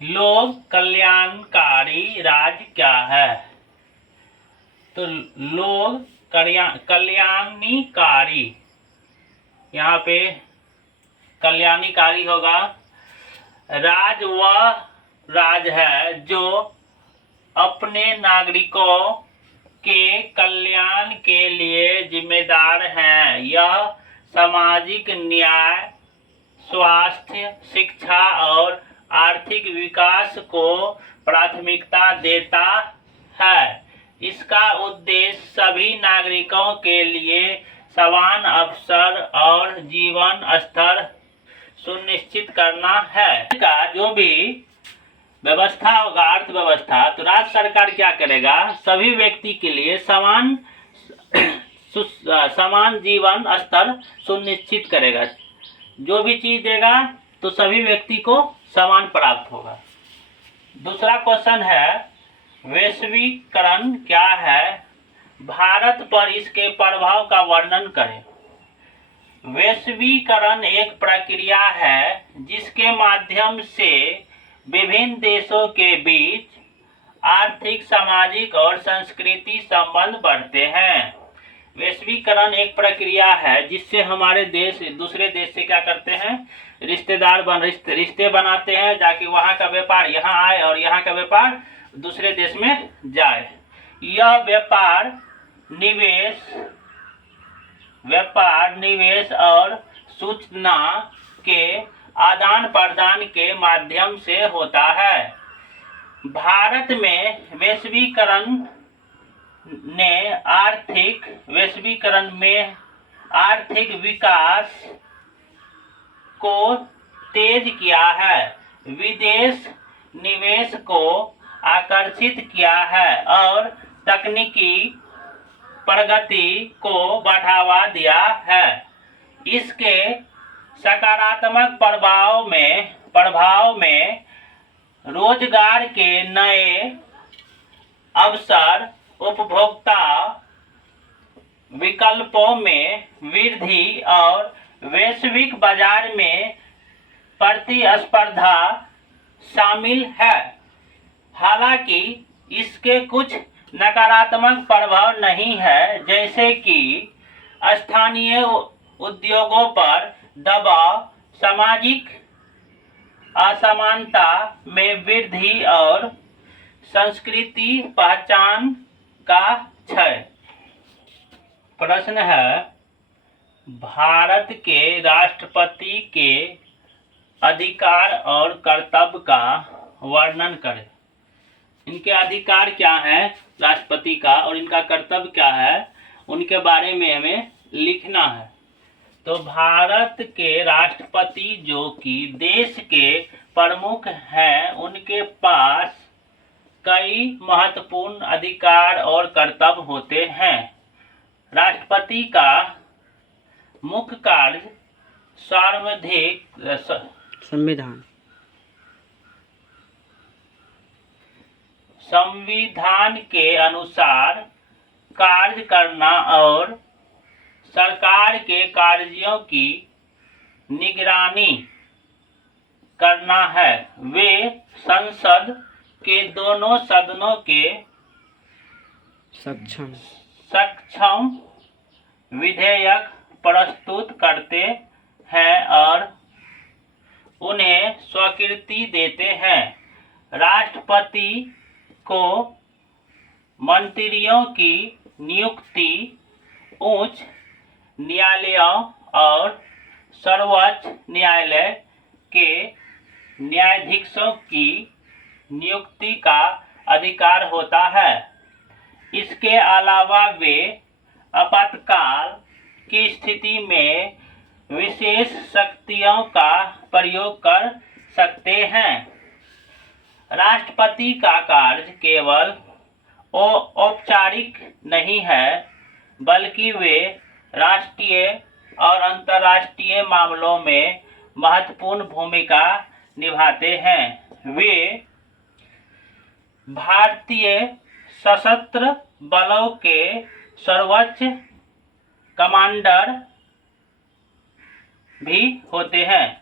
लोक कल्याणकारी राज्य क्या है? तो लोक कल्याणकारी, यहाँ पे कल्याणकारी होगा। राज वह राज है जो अपने नागरिकों के कल्याण के लिए जिम्मेदार है। यह सामाजिक न्याय, स्वास्थ्य, शिक्षा और आर्थिक विकास को प्राथमिकता देता है। इसका उद्देश्य सभी नागरिकों के लिए समान अवसर और जीवन स्तर सुनिश्चित करना है। का जो भी व्यवस्था होगा, अर्थव्यवस्था, तो राज्य सरकार क्या करेगा? सभी व्यक्ति के लिए समान जीवन स्तर सुनिश्चित करेगा। जो भी चीज देगा तो सभी व्यक्ति को समान प्राप्त होगा। दूसरा क्वेश्चन है, वैश्वीकरण क्या है? भारत पर इसके प्रभाव का वर्णन करें। वैश्वीकरण एक प्रक्रिया है जिसके माध्यम से विभिन्न देशों के बीच आर्थिक, सामाजिक और सांस्कृतिक संबंध बढ़ते हैं। वैश्वीकरण एक प्रक्रिया है जिससे हमारे देश दूसरे देश से क्या करते हैं? रिश्ते बनाते हैं, जाके वहाँ का व्यापार यहाँ आए और यहाँ का व्यापार दूसरे देश में जाए। यह व्यापार, निवेश और सूचना के आदान प्रदान के माध्यम से होता है। भारत में वैश्वीकरण में आर्थिक विकास को तेज किया है, विदेश निवेश को आकर्षित किया है और तकनीकी प्रगति को बढ़ावा दिया है। इसके सकारात्मक प्रभाव में रोजगार के नए अवसर, उपभोक्ता विकल्पों में वृद्धि और वैश्विक बाजार में प्रतिस्पर्धा शामिल है। हालांकि इसके कुछ नकारात्मक प्रभाव नहीं है, जैसे कि स्थानीय उद्योगों पर दबाव, सामाजिक असमानता में वृद्धि और संस्कृति पहचान का क्षय। प्रश्न है, भारत के राष्ट्रपति के अधिकार और कर्तव्य का वर्णन करें। इनके अधिकार क्या है राष्ट्रपति का और इनका कर्तव्य क्या है, उनके बारे में हमें लिखना है। तो भारत के राष्ट्रपति जो कि देश के प्रमुख हैं, उनके पास कई महत्वपूर्ण अधिकार और कर्तव्य होते हैं। राष्ट्रपति का मुख्य कार्य संविधान के अनुसार कार्य करना और सरकार के कार्यों की निगरानी करना है। वे संसद के दोनों सदनों के सक्षम विधेयक प्रस्तुत करते हैं और उन्हें स्वीकृति देते हैं। राष्ट्रपति को मंत्रियों की नियुक्ति उच्च न्यायालयों और सर्वोच्च न्यायालय के न्यायाधीशों की नियुक्ति का अधिकार होता है। इसके अलावा वे आपातकाल की स्थिति में विशेष शक्तियों का प्रयोग कर सकते हैं। राष्ट्रपति का कार्य केवल औपचारिक नहीं है, बल्कि वे राष्ट्रीय और अंतर्राष्ट्रीय मामलों में महत्वपूर्ण भूमिका निभाते हैं। वे भारतीय सशस्त्र बलों के सर्वोच्च कमांडर भी होते हैं।